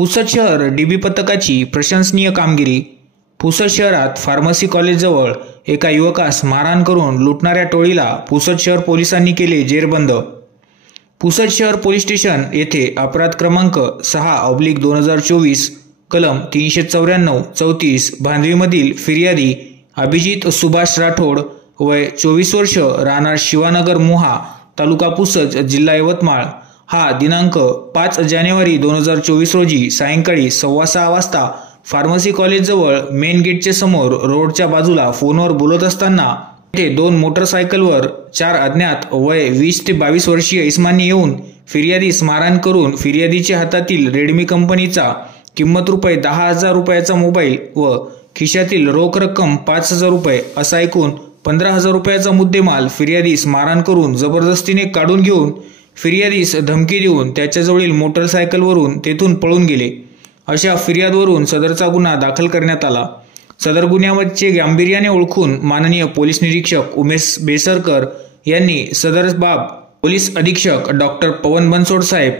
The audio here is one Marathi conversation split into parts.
पुसद शहर डीबी पथकाची प्रशंसनीय कामगिरी। पुसद शहरात फार्मसी कॉलेजजवळ एका युवकास मारहाण करून लुटणाऱ्या टोळीला पुसद शहर पोलिसांनी केले जेरबंद। पुसद शहर पोलीस स्टेशन येथे अपराध क्रमांक 6/2024 कलम 394-34 भांडवीमधील फिर्यादी अभिजित सुभाष राठोड वय 24 वर्ष राहणार शिवानगर मोहा तालुका पुसद जिल्हा यवतमाळ हा दिनांक 5 जानेवारी 2024 रोजी सायंकाळी 6:15 वाजता फार्मसी कॉलेजजवळ मेन गेटच्या समोर रोडच्या बाजूला फोनवर बोलत असताना ते 2 मोटरसायकलवर 4 अज्ञात वय 20 ते 22 वर्षीय इसमांनी येऊन फिर्यादीस मारहाण करून फिर्यादीच्या हातातील रेडमी कंपनीचा किंमत ₹10,000 रुपयाचा मोबाईल व खिशातील रोख रक्कम ₹5,000 असा एकूण ₹15,000 रुपयाचा मुद्देमाल फिर्यादीस मारहाण करून जबरदस्तीने काढून घेऊन फिर्यादीस धमकी देऊन त्याच्याजवळील मोटरसायकलवरून तेथून पळून गेले। अशा फिर्यादवरून सदरचा गुन्हा दाखल करण्यात आला। सदर गुन्ह्याचे गांभीर्याने ओळखून माननीय पोलीस निरीक्षक उमेश बेसरकर यांनी सदर बाब पोलीस अधीक्षक डॉक्टर पवन बनसोड साहेब,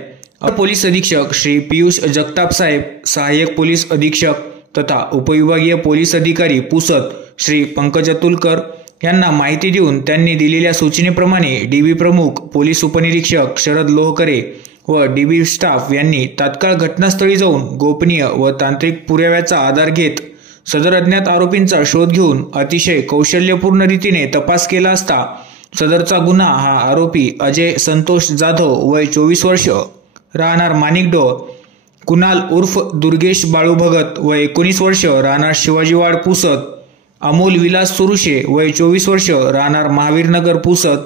पोलीस अधीक्षक श्री पियुष जगताप साहेब, सहाय्यक पोलीस अधीक्षक तथा उपविभागीय पोलीस अधिकारी पुसद श्री पंकज अतुलकर यांना माहिती देऊन त्यांनी दिलेल्या सूचनेप्रमाणे डीबी प्रमुख पोलीस उपनिरीक्षक शरद लोहकरे व डीबी स्टाफ यांनी तात्काळ घटनास्थळी जाऊन गोपनीय व तांत्रिक पुराव्याचा आधार घेत सदर अज्ञात आरोपींचा शोध घेऊन अतिशय कौशल्यपूर्ण रीतीने तपास केला असता सदरचा गुन्हा हा आरोपी अजय संतोष जाधव वय 24 वर्ष राहणार माणिकडोह, कुणाल उर्फ दुर्गेश बाळू भगत वय 19 वर्ष राहणार शिवाजीवाड पुसद, अमोल विलास सुरुशे वय 24 वर्ष राहणार महावीरनगर पुसद,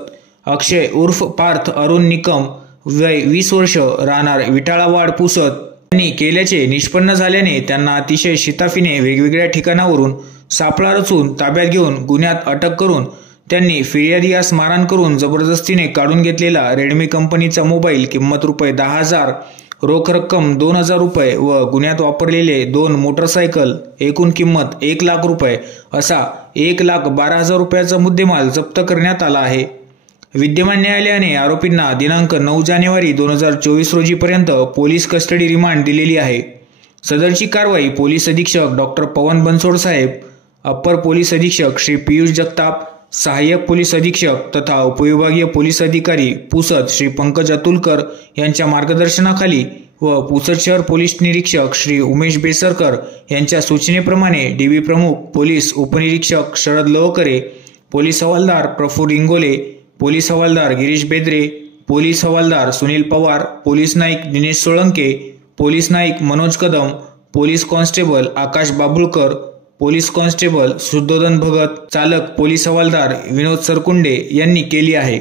अक्षय उर्फ पार्थ अरुण निकम वय 20 वर्ष राहणार विटाळावाड पुसद यांनी केल्याचे निष्पन्न झाल्याने त्यांना अतिशय शिताफीने वेगवेगळ्या ठिकाणावरून सापळा रचून ताब्यात घेऊन गुन्ह्यात अटक करून त्यांनी फिर्यादी यास मारहाण करून जबरदस्तीने काढून घेतलेला रेडमी कंपनीचा मोबाईल किंमत ₹10,000, रोख रक्कम ₹2,000 व गुन्ह्यात वापरलेले 2 मोटरसायकल एकूण किंमत ₹1,00,000 असा ₹1,12,000 रुपयाचा मुद्देमाल जप्त करण्यात आला आहे। विद्यमान न्यायालयाने आरोपींना दिनांक 9 जानेवारी 2024 रोजीपर्यंत पोलीस कस्टडी रिमांड दिलेली आहे। सदरची कारवाई पोलीस अधीक्षक डॉक्टर पवन बनसोड साहेब, अप्पर पोलीस अधीक्षक श्री पियुष जगताप, सहाय्यक पोलीस अधीक्षक तथा उपविभागीय पोलीस अधिकारी पुसद श्री पंकज अतुलकर यांच्या मार्गदर्शनाखाली व पुसद शहर पोलीस निरीक्षक श्री उमेश बेसरकर यांच्या सूचनेप्रमाणे डीबी प्रमुख पोलीस उपनिरीक्षक शरद लोहकरे, पोलीस हवालदार प्रफुल्ल इंगोले, पोलीस हवालदार Girish Bedre, police havaldar Sunil Pawar, police naik Dinesh Solanke, police naik Manoj Kadam, police constable Akash Babulkar, police constable Shuddhodhan Bhagat, चालक पोलीस हवालदार विनोद सरकुंडे यांनी केली आहे।